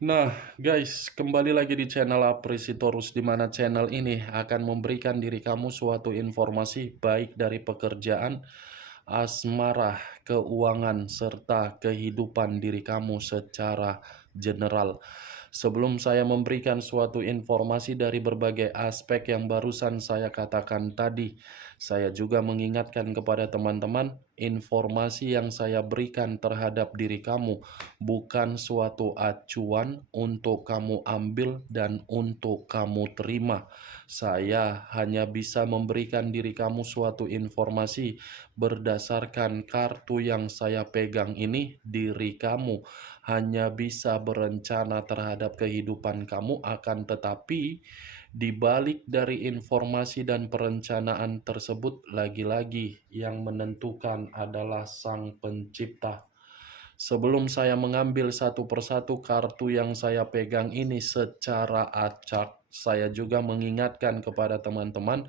Nah, guys, kembali lagi di channel Apresitorus, di mana channel ini akan memberikan diri kamu suatu informasi baik dari pekerjaan, asmara, keuangan, serta kehidupan diri kamu secara general. Sebelum saya memberikan suatu informasi dari berbagai aspek yang barusan saya katakan tadi, saya juga mengingatkan kepada teman-teman, informasi yang saya berikan terhadap diri kamu bukan suatu acuan untuk kamu ambil dan untuk kamu terima. Saya hanya bisa memberikan diri kamu suatu informasi berdasarkan kartu yang saya pegang ini. Diri kamu hanya bisa berencana terhadap kehidupan kamu, akan tetapi di balik dari informasi dan perencanaan tersebut, lagi-lagi yang menentukan adalah Sang Pencipta. Sebelum saya mengambil satu persatu kartu yang saya pegang ini secara acak, saya juga mengingatkan kepada teman-teman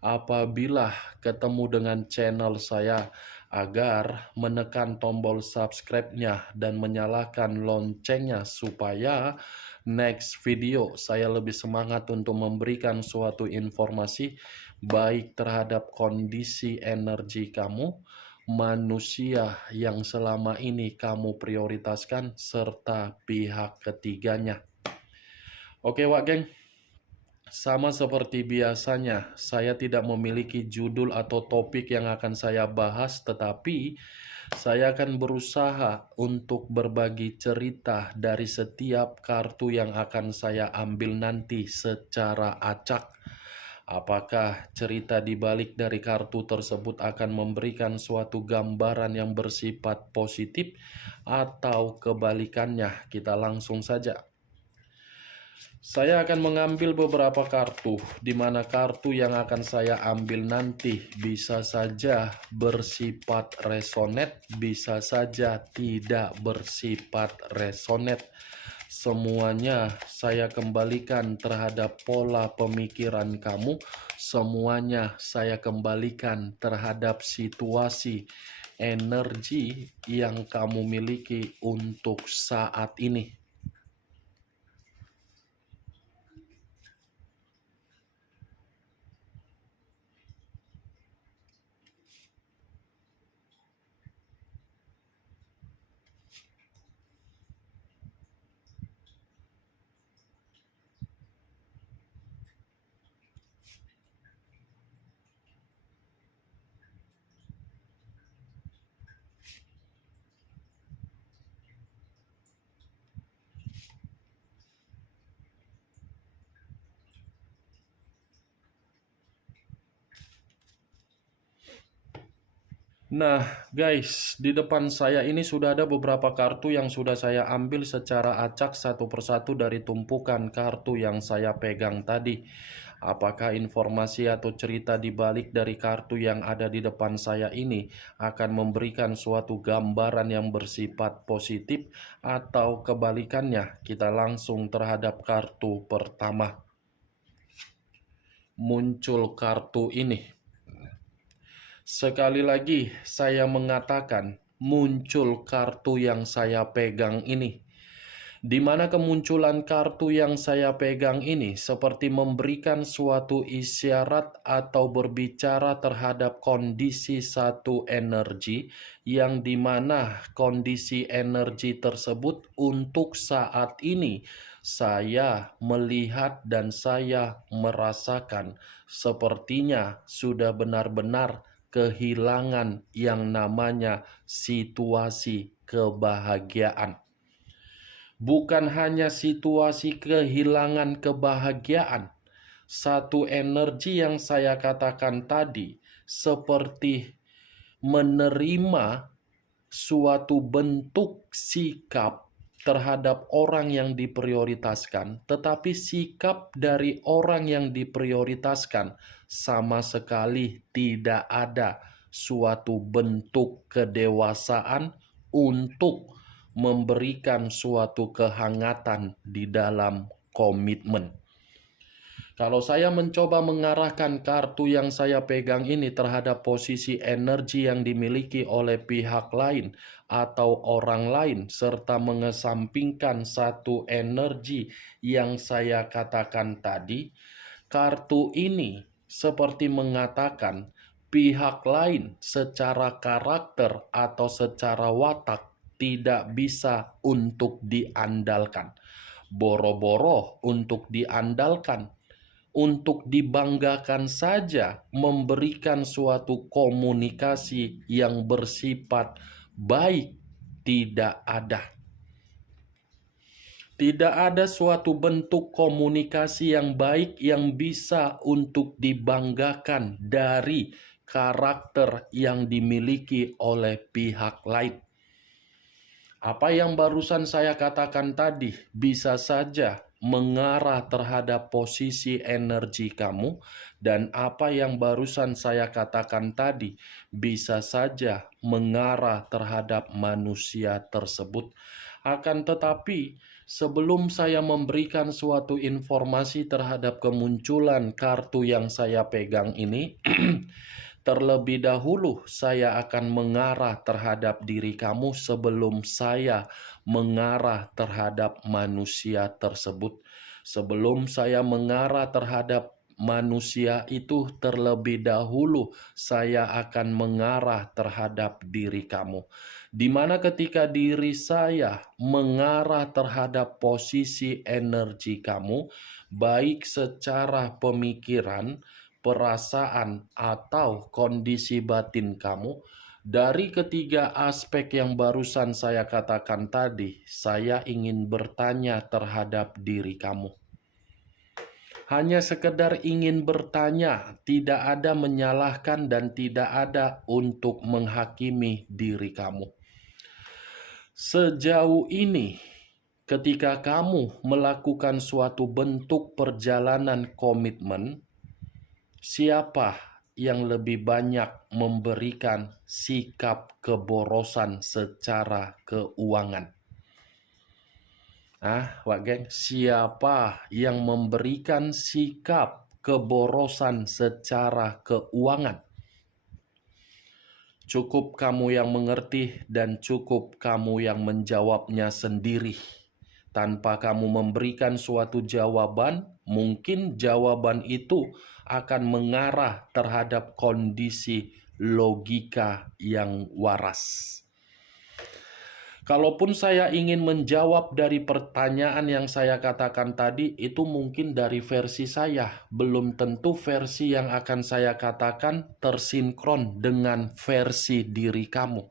apabila ketemu dengan channel saya agar menekan tombol subscribe-nya dan menyalakan loncengnya supaya next video saya lebih semangat untuk memberikan suatu informasi baik terhadap kondisi energi kamu, manusia yang selama ini kamu prioritaskan, serta pihak ketiganya. Oke, Wak Geng. Sama seperti biasanya, saya tidak memiliki judul atau topik yang akan saya bahas, tetapi saya akan berusaha untuk berbagi cerita dari setiap kartu yang akan saya ambil nanti secara acak. Apakah cerita di balik dari kartu tersebut akan memberikan suatu gambaran yang bersifat positif atau kebalikannya? Kita langsung saja. Saya akan mengambil beberapa kartu, di mana kartu yang akan saya ambil nanti bisa saja bersifat resonet, bisa saja tidak bersifat resonet. Semuanya saya kembalikan terhadap pola pemikiran kamu, semuanya saya kembalikan terhadap situasi energi yang kamu miliki untuk saat ini. Nah, guys, di depan saya ini sudah ada beberapa kartu yang sudah saya ambil secara acak satu persatu dari tumpukan kartu yang saya pegang tadi. Apakah informasi atau cerita di balik dari kartu yang ada di depan saya ini akan memberikan suatu gambaran yang bersifat positif atau kebalikannya? Kita langsung terhadap kartu pertama. Muncul kartu ini. Sekali lagi saya mengatakan, muncul kartu yang saya pegang ini. Di mana kemunculan kartu yang saya pegang ini seperti memberikan suatu isyarat atau berbicara terhadap kondisi satu energi, yang dimana kondisi energi tersebut untuk saat ini saya melihat dan saya merasakan sepertinya sudah benar-benar kehilangan yang namanya situasi kebahagiaan. Bukan hanya situasi kehilangan kebahagiaan, satu energi yang saya katakan tadi seperti menerima suatu bentuk sikap terhadap orang yang diprioritaskan, tetapi sikap dari orang yang diprioritaskan sama sekali tidak ada suatu bentuk kedewasaan untuk memberikan suatu kehangatan di dalam komitmen. Kalau saya mencoba mengarahkan kartu yang saya pegang ini terhadap posisi energi yang dimiliki oleh pihak lain atau orang lain, serta mengesampingkan satu energi yang saya katakan tadi, kartu ini seperti mengatakan pihak lain secara karakter atau secara watak tidak bisa untuk diandalkan. Boro-boro untuk diandalkan, untuk dibanggakan saja, memberikan suatu komunikasi yang bersifat baik, tidak ada. Tidak ada suatu bentuk komunikasi yang baik yang bisa untuk dibanggakan dari karakter yang dimiliki oleh pihak lain. Apa yang barusan saya katakan tadi bisa saja mengarah terhadap posisi energi kamu, dan apa yang barusan saya katakan tadi bisa saja mengarah terhadap manusia tersebut. Akan tetapi, sebelum saya memberikan suatu informasi terhadap kemunculan kartu yang saya pegang ini, terlebih dahulu saya akan mengarah terhadap diri kamu sebelum saya mengarah terhadap manusia tersebut. Sebelum saya mengarah terhadap manusia itu, terlebih dahulu saya akan mengarah terhadap diri kamu. Di mana ketika diri saya mengarah terhadap posisi energi kamu, baik secara pemikiran, perasaan, atau kondisi batin kamu, dari ketiga aspek yang barusan saya katakan tadi, saya ingin bertanya terhadap diri kamu. Hanya sekedar ingin bertanya, tidak ada menyalahkan dan tidak ada untuk menghakimi diri kamu. Sejauh ini, ketika kamu melakukan suatu bentuk perjalanan komitmen, siapa yang lebih banyak memberikan sikap keborosan secara keuangan? Wak geng, siapa yang memberikan sikap keborosan secara keuangan? Cukup kamu yang mengerti dan cukup kamu yang menjawabnya sendiri. Tanpa kamu memberikan suatu jawaban, mungkin jawaban itu akan mengarah terhadap kondisi logika yang waras. Kalaupun saya ingin menjawab dari pertanyaan yang saya katakan tadi, itu mungkin dari versi saya. Belum tentu versi yang akan saya katakan tersinkron dengan versi diri kamu.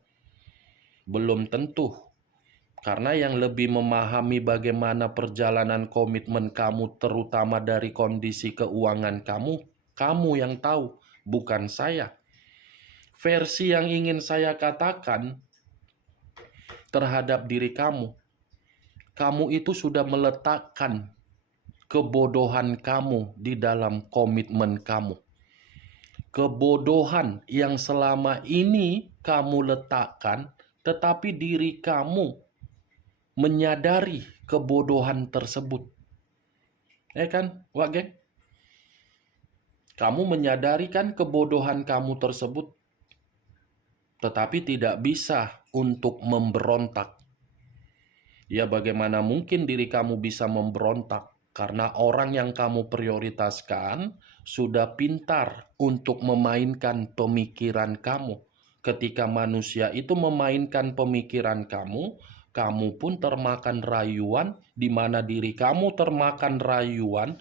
Belum tentu. Karena yang lebih memahami bagaimana perjalanan komitmen kamu, terutama dari kondisi keuangan kamu, kamu yang tahu, bukan saya. Versi yang ingin saya katakan terhadap diri kamu, kamu itu sudah meletakkan kebodohan kamu di dalam komitmen kamu. Kebodohan yang selama ini kamu letakkan, tetapi diri kamu menyadari kebodohan tersebut. Kan, Wak geng? Kamu menyadari kan kebodohan kamu tersebut, tetapi tidak bisa untuk memberontak. Ya, bagaimana mungkin diri kamu bisa memberontak? Karena orang yang kamu prioritaskan sudah pintar untuk memainkan pemikiran kamu. Ketika manusia itu memainkan pemikiran kamu, kamu pun termakan rayuan, di mana diri kamu termakan rayuan,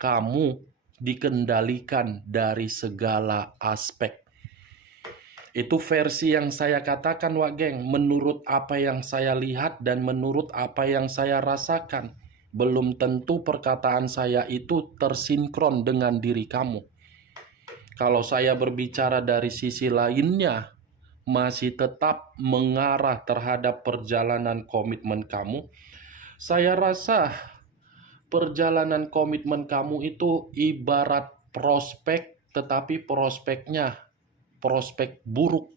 kamu dikendalikan dari segala aspek. Itu versi yang saya katakan, Wak geng, menurut apa yang saya lihat dan menurut apa yang saya rasakan. Belum tentu perkataan saya itu tersinkron dengan diri kamu. Kalau saya berbicara dari sisi lainnya, masih tetap mengarah terhadap perjalanan komitmen kamu, saya rasa perjalanan komitmen kamu itu ibarat prospek, tetapi prospeknya prospek buruk.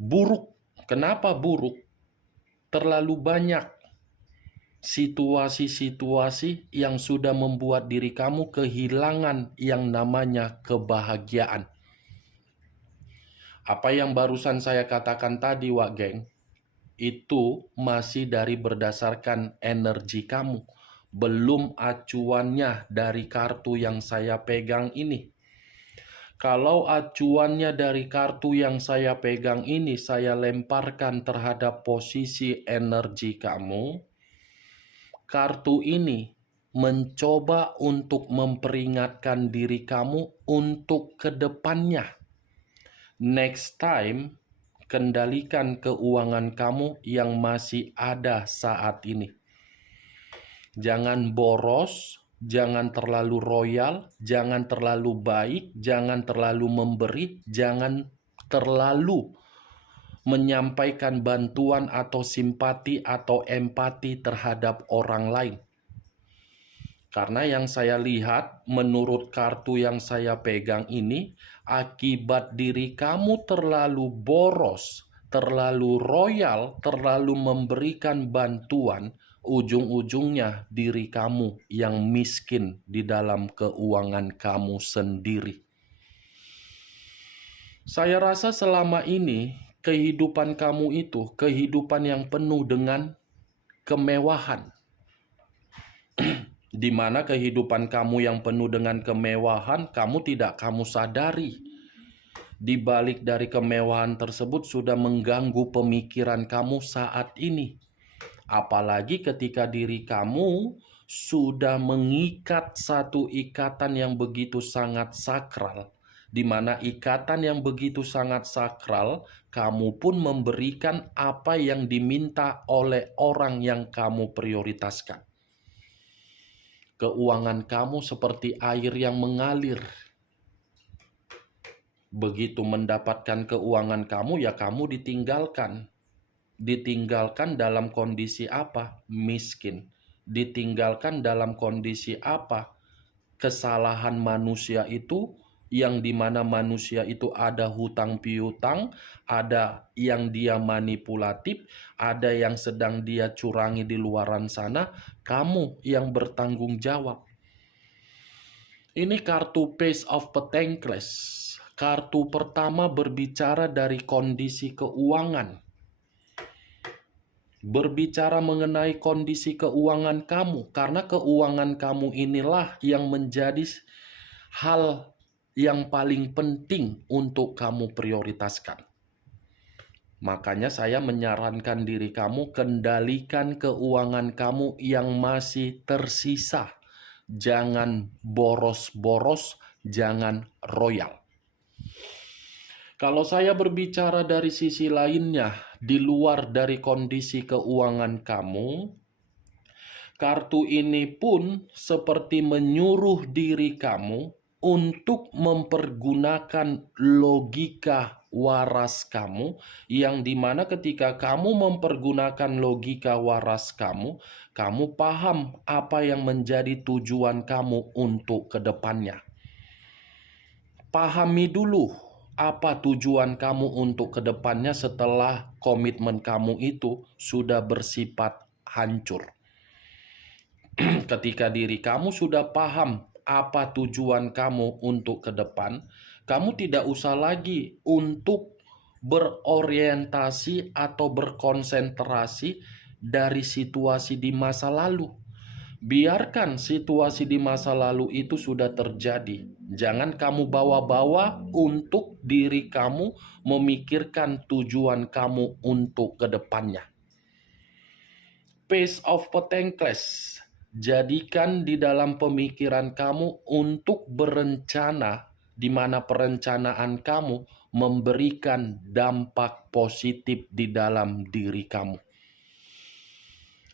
Buruk. Kenapa buruk? Terlalu banyak. situasi-situasi yang sudah membuat diri kamu kehilangan yang namanya kebahagiaan. Apa yang barusan saya katakan tadi, Wak Geng, itu masih dari berdasarkan energi kamu, belum acuannya dari kartu yang saya pegang ini. Kalau acuannya dari kartu yang saya pegang ini, saya lemparkan terhadap posisi energi kamu, kartu ini mencoba untuk memperingatkan diri kamu untuk ke depannya. Next time, kendalikan keuangan kamu yang masih ada saat ini. Jangan boros, jangan terlalu royal, jangan terlalu baik, jangan terlalu memberi, jangan terlalu menyampaikan bantuan atau simpati atau empati terhadap orang lain. Karena yang saya lihat menurut kartu yang saya pegang ini, akibat diri kamu terlalu boros, terlalu royal, terlalu memberikan bantuan, ujung-ujungnya diri kamu yang miskin di dalam keuangan kamu sendiri. Saya rasa selama ini kehidupan kamu itu kehidupan yang penuh dengan kemewahan. Di mana kehidupan kamu yang penuh dengan kemewahan, kamu tidak kamu sadari. Di balik dari kemewahan tersebut sudah mengganggu pemikiran kamu saat ini. Apalagi ketika diri kamu sudah mengikat satu ikatan yang begitu sangat sakral, di mana ikatan yang begitu sangat sakral, kamu pun memberikan apa yang diminta oleh orang yang kamu prioritaskan. Keuangan kamu seperti air yang mengalir. Begitu mendapatkan keuangan kamu, ya kamu ditinggalkan. Ditinggalkan dalam kondisi apa? Miskin. Ditinggalkan dalam kondisi apa? Kesalahan manusia itu, yang dimana manusia itu ada hutang piutang, ada yang dia manipulatif, ada yang sedang dia curangi di luaran sana, kamu yang bertanggung jawab. Ini kartu Page of Pentacles. Kartu pertama berbicara dari kondisi keuangan. Berbicara mengenai kondisi keuangan kamu, karena keuangan kamu inilah yang menjadi hal yang paling penting untuk kamu prioritaskan. Makanya saya menyarankan diri kamu, kendalikan keuangan kamu yang masih tersisa. Jangan boros-boros, jangan royal. Kalau saya berbicara dari sisi lainnya, di luar dari kondisi keuangan kamu, kartu ini pun seperti menyuruh diri kamu untuk mempergunakan logika waras kamu, yang dimana ketika kamu mempergunakan logika waras kamu, kamu paham apa yang menjadi tujuan kamu untuk kedepannya. Pahami dulu apa tujuan kamu untuk kedepannya setelah komitmen kamu itu sudah bersifat hancur. Ketika diri kamu sudah paham apa tujuan kamu untuk ke depan, kamu tidak usah lagi untuk berorientasi atau berkonsentrasi dari situasi di masa lalu. Biarkan situasi di masa lalu itu sudah terjadi. Jangan kamu bawa-bawa untuk diri kamu memikirkan tujuan kamu untuk ke depannya. Page of Pentacles. Jadikan di dalam pemikiran kamu untuk berencana, di mana perencanaan kamu memberikan dampak positif di dalam diri kamu.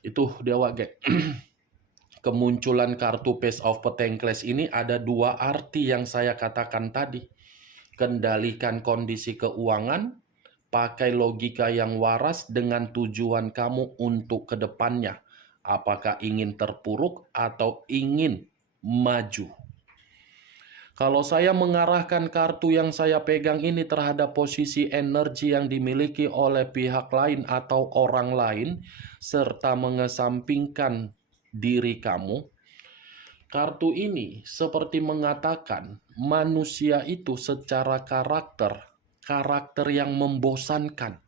Itu dia Wak. Kemunculan kartu Page of Pentacles ini ada dua arti yang saya katakan tadi. Kendalikan kondisi keuangan, pakai logika yang waras dengan tujuan kamu untuk kedepannya. Apakah ingin terpuruk atau ingin maju. Kalau saya mengarahkan kartu yang saya pegang ini terhadap posisi energi yang dimiliki oleh pihak lain atau orang lain, serta mengesampingkan diri kamu, kartu ini seperti mengatakan manusia itu secara karakter yang membosankan.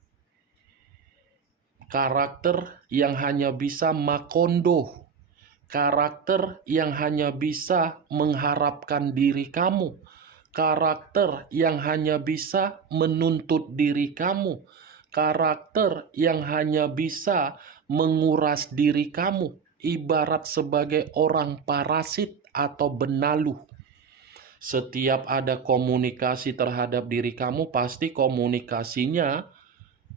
Karakter yang hanya bisa makondo, karakter yang hanya bisa mengharapkan diri kamu, karakter yang hanya bisa menuntut diri kamu, karakter yang hanya bisa menguras diri kamu, ibarat sebagai orang parasit atau benalu. Setiap ada komunikasi terhadap diri kamu, pasti komunikasinya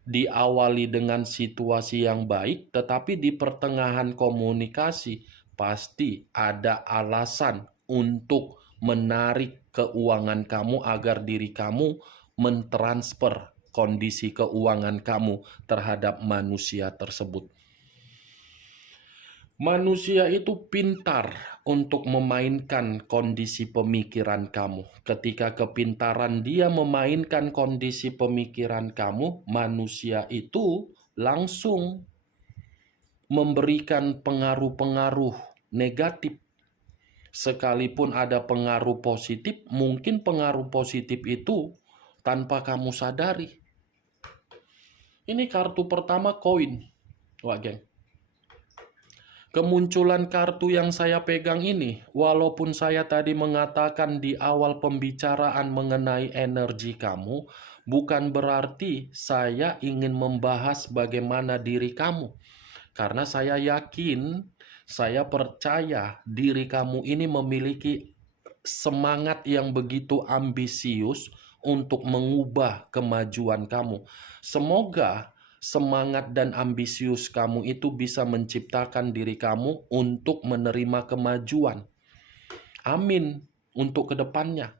diawali dengan situasi yang baik, tetapi di pertengahan komunikasi pasti ada alasan untuk menarik keuangan kamu agar diri kamu mentransfer kondisi keuangan kamu terhadap manusia tersebut. Manusia itu pintar untuk memainkan kondisi pemikiran kamu. Ketika kepintaran dia memainkan kondisi pemikiran kamu, manusia itu langsung memberikan pengaruh-pengaruh negatif. Sekalipun ada pengaruh positif, mungkin pengaruh positif itu tanpa kamu sadari. Ini kartu pertama, koin, Wak Geng. Kemunculan kartu yang saya pegang ini, walaupun saya tadi mengatakan di awal pembicaraan mengenai energi kamu, bukan berarti saya ingin membahas bagaimana diri kamu. Karena saya yakin, saya percaya diri kamu ini memiliki semangat yang begitu ambisius untuk mengubah kemajuan kamu. Semoga semangat dan ambisius kamu itu bisa menciptakan diri kamu untuk menerima kemajuan. Amin untuk kedepannya.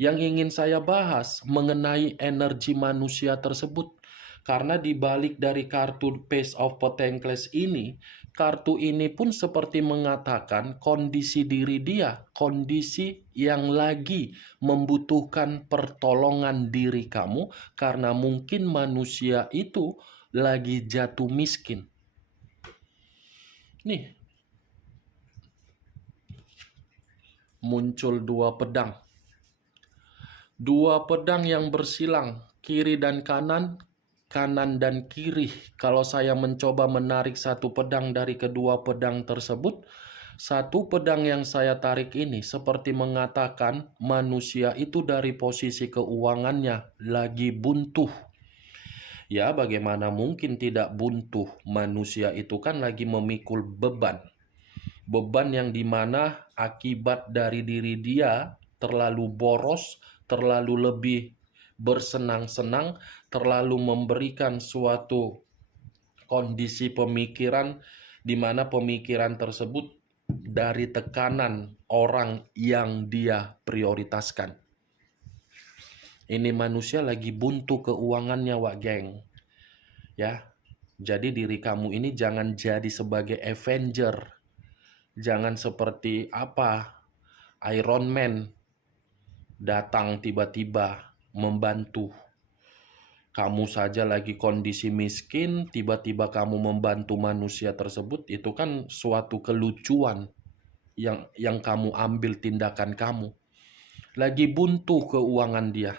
Yang ingin saya bahas mengenai energi manusia tersebut. Karena di balik dari kartu Page of Pentacles ini, kartu ini pun seperti mengatakan kondisi diri dia, kondisi yang lagi membutuhkan pertolongan diri kamu, karena mungkin manusia itu lagi jatuh miskin. Nih, muncul dua pedang. Dua pedang yang bersilang, kiri dan kanan, kanan dan kiri. Kalau saya mencoba menarik satu pedang dari kedua pedang tersebut, satu pedang yang saya tarik ini seperti mengatakan manusia itu dari posisi keuangannya lagi buntu. Ya, bagaimana mungkin tidak buntu? Manusia itu kan lagi memikul beban. Beban yang dimana akibat dari diri dia terlalu boros, terlalu lebih bersenang-senang, terlalu memberikan suatu kondisi pemikiran di mana pemikiran tersebut dari tekanan orang yang dia prioritaskan. Ini manusia lagi buntu keuangannya, Wak Geng. Ya, jadi diri kamu ini jangan jadi sebagai Avenger. Jangan seperti Iron Man datang tiba-tiba membantu. Kamu saja lagi kondisi miskin, tiba-tiba kamu membantu manusia tersebut, itu kan suatu kelucuan yang kamu ambil tindakan kamu. Lagi buntu keuangan dia.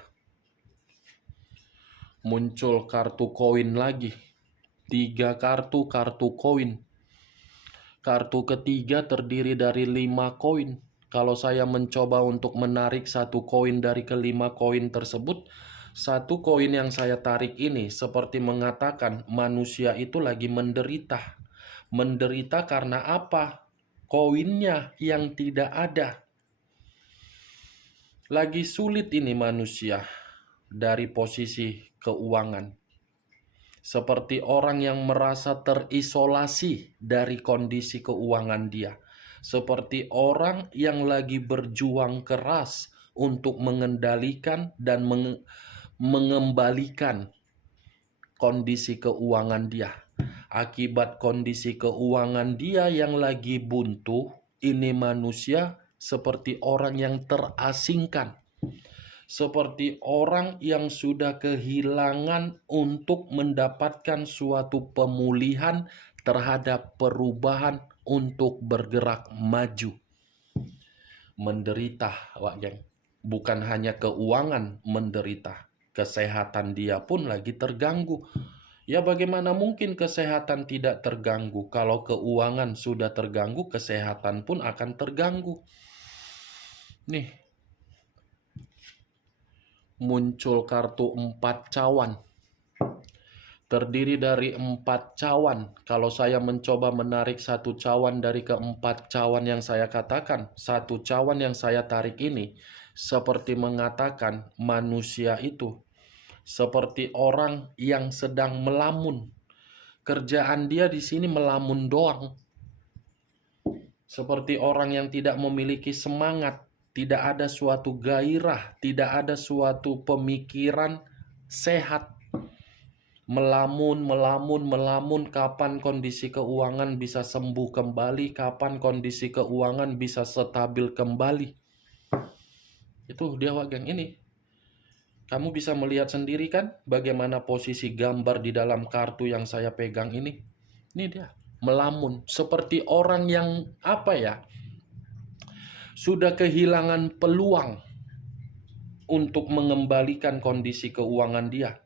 Muncul kartu koin lagi. 3 kartu koin. Kartu ketiga terdiri dari 5 koin. Kalau saya mencoba untuk menarik satu koin dari kelima koin tersebut, satu koin yang saya tarik ini seperti mengatakan manusia itu lagi menderita. Menderita karena apa? Koinnya yang tidak ada. Lagi sulit ini manusia dari posisi keuangan. Seperti orang yang merasa terisolasi dari kondisi keuangan dia. Seperti orang yang lagi berjuang keras untuk mengendalikan dan mengembalikan kondisi keuangan dia. Akibat kondisi keuangan dia yang lagi buntu, ini manusia seperti orang yang terasingkan, seperti orang yang sudah kehilangan untuk mendapatkan suatu pemulihan terhadap perubahan untuk bergerak maju. Menderita, Wak Geng. Bukan hanya keuangan menderita, kesehatan dia pun lagi terganggu. Ya bagaimana mungkin kesehatan tidak terganggu? Kalau keuangan sudah terganggu, kesehatan pun akan terganggu. Nih, muncul kartu 4 cawan. Terdiri dari 4 cawan. Kalau saya mencoba menarik 1 cawan dari ke-4 cawan yang saya katakan, 1 cawan yang saya tarik ini seperti mengatakan manusia itu seperti orang yang sedang melamun. Kerjaan dia di sini melamun doang. Seperti orang yang tidak memiliki semangat, tidak ada suatu gairah, tidak ada suatu pemikiran sehat. Melamun, kapan kondisi keuangan bisa sembuh kembali, kapan kondisi keuangan bisa stabil kembali. Itu dia Wak Geng ini. Kamu bisa melihat sendiri kan bagaimana posisi gambar di dalam kartu yang saya pegang ini. Ini dia, melamun. Seperti orang yang sudah kehilangan peluang untuk mengembalikan kondisi keuangan dia.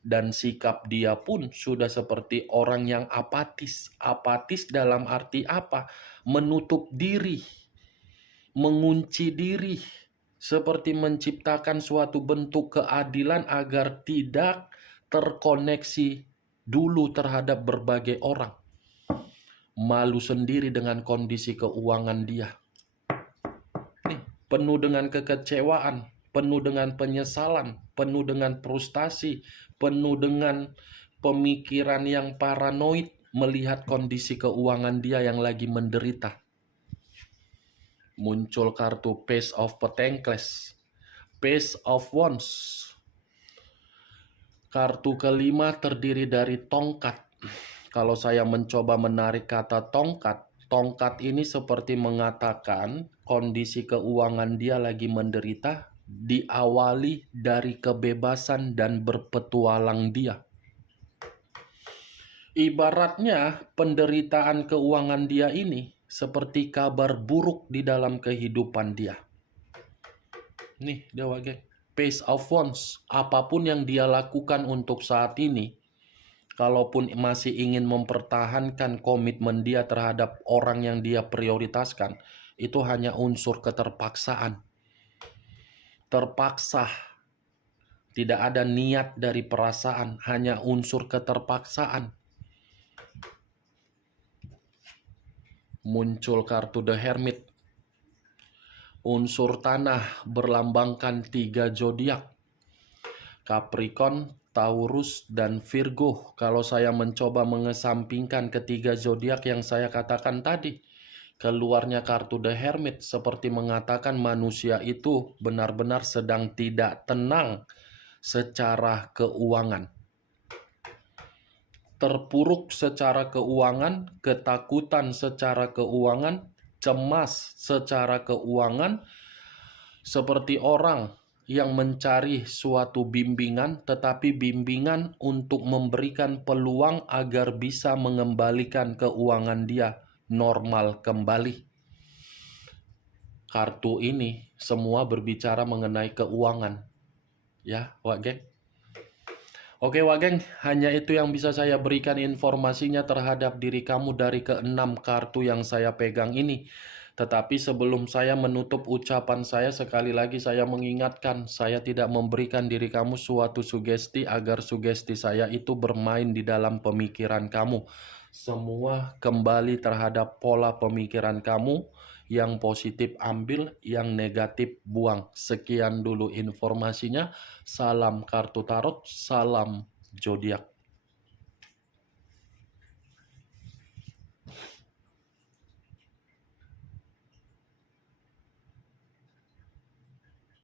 Dan sikap dia pun sudah seperti orang yang apatis. Apatis dalam arti apa? Menutup diri, mengunci diri, seperti menciptakan suatu bentuk keadilan agar tidak terkoneksi dulu terhadap berbagai orang. Malu sendiri dengan kondisi keuangan dia. Nih, penuh dengan kekecewaan, penuh dengan penyesalan, penuh dengan frustasi, penuh dengan pemikiran yang paranoid melihat kondisi keuangan dia yang lagi menderita. Muncul kartu Page of Pentacles, Page of Wands. Kartu kelima terdiri dari tongkat. Kalau saya mencoba menarik kata tongkat, tongkat ini seperti mengatakan kondisi keuangan dia lagi menderita, diawali dari kebebasan dan berpetualang dia. Ibaratnya penderitaan keuangan dia ini seperti kabar buruk di dalam kehidupan dia. Nih, dia Wak Geng. Page of Wands. Apapun yang dia lakukan untuk saat ini, kalaupun masih ingin mempertahankan komitmen dia terhadap orang yang dia prioritaskan, itu hanya unsur keterpaksaan. Terpaksa. Tidak ada niat dari perasaan, hanya unsur keterpaksaan. Muncul kartu The Hermit. Unsur tanah berlambangkan 3 zodiak. Capricorn, Taurus, dan Virgo. Kalau saya mencoba mengesampingkan ketiga zodiak yang saya katakan tadi, keluarnya kartu The Hermit seperti mengatakan manusia itu benar-benar sedang tidak tenang secara keuangan. Terpuruk secara keuangan, ketakutan secara keuangan, cemas secara keuangan, seperti orang yang mencari suatu bimbingan, tetapi bimbingan untuk memberikan peluang agar bisa mengembalikan keuangan dia normal kembali. Kartu ini semua berbicara mengenai keuangan. Ya, Wak Geng. Oke Wak Geng, hanya itu yang bisa saya berikan informasinya terhadap diri kamu dari ke-6 kartu yang saya pegang ini. Tetapi sebelum saya menutup ucapan saya, sekali lagi saya mengingatkan, saya tidak memberikan diri kamu suatu sugesti agar sugesti saya itu bermain di dalam pemikiran kamu. Semua kembali terhadap pola pemikiran kamu. Yang positif ambil, yang negatif buang. Sekian dulu informasinya. Salam kartu tarot, salam zodiak.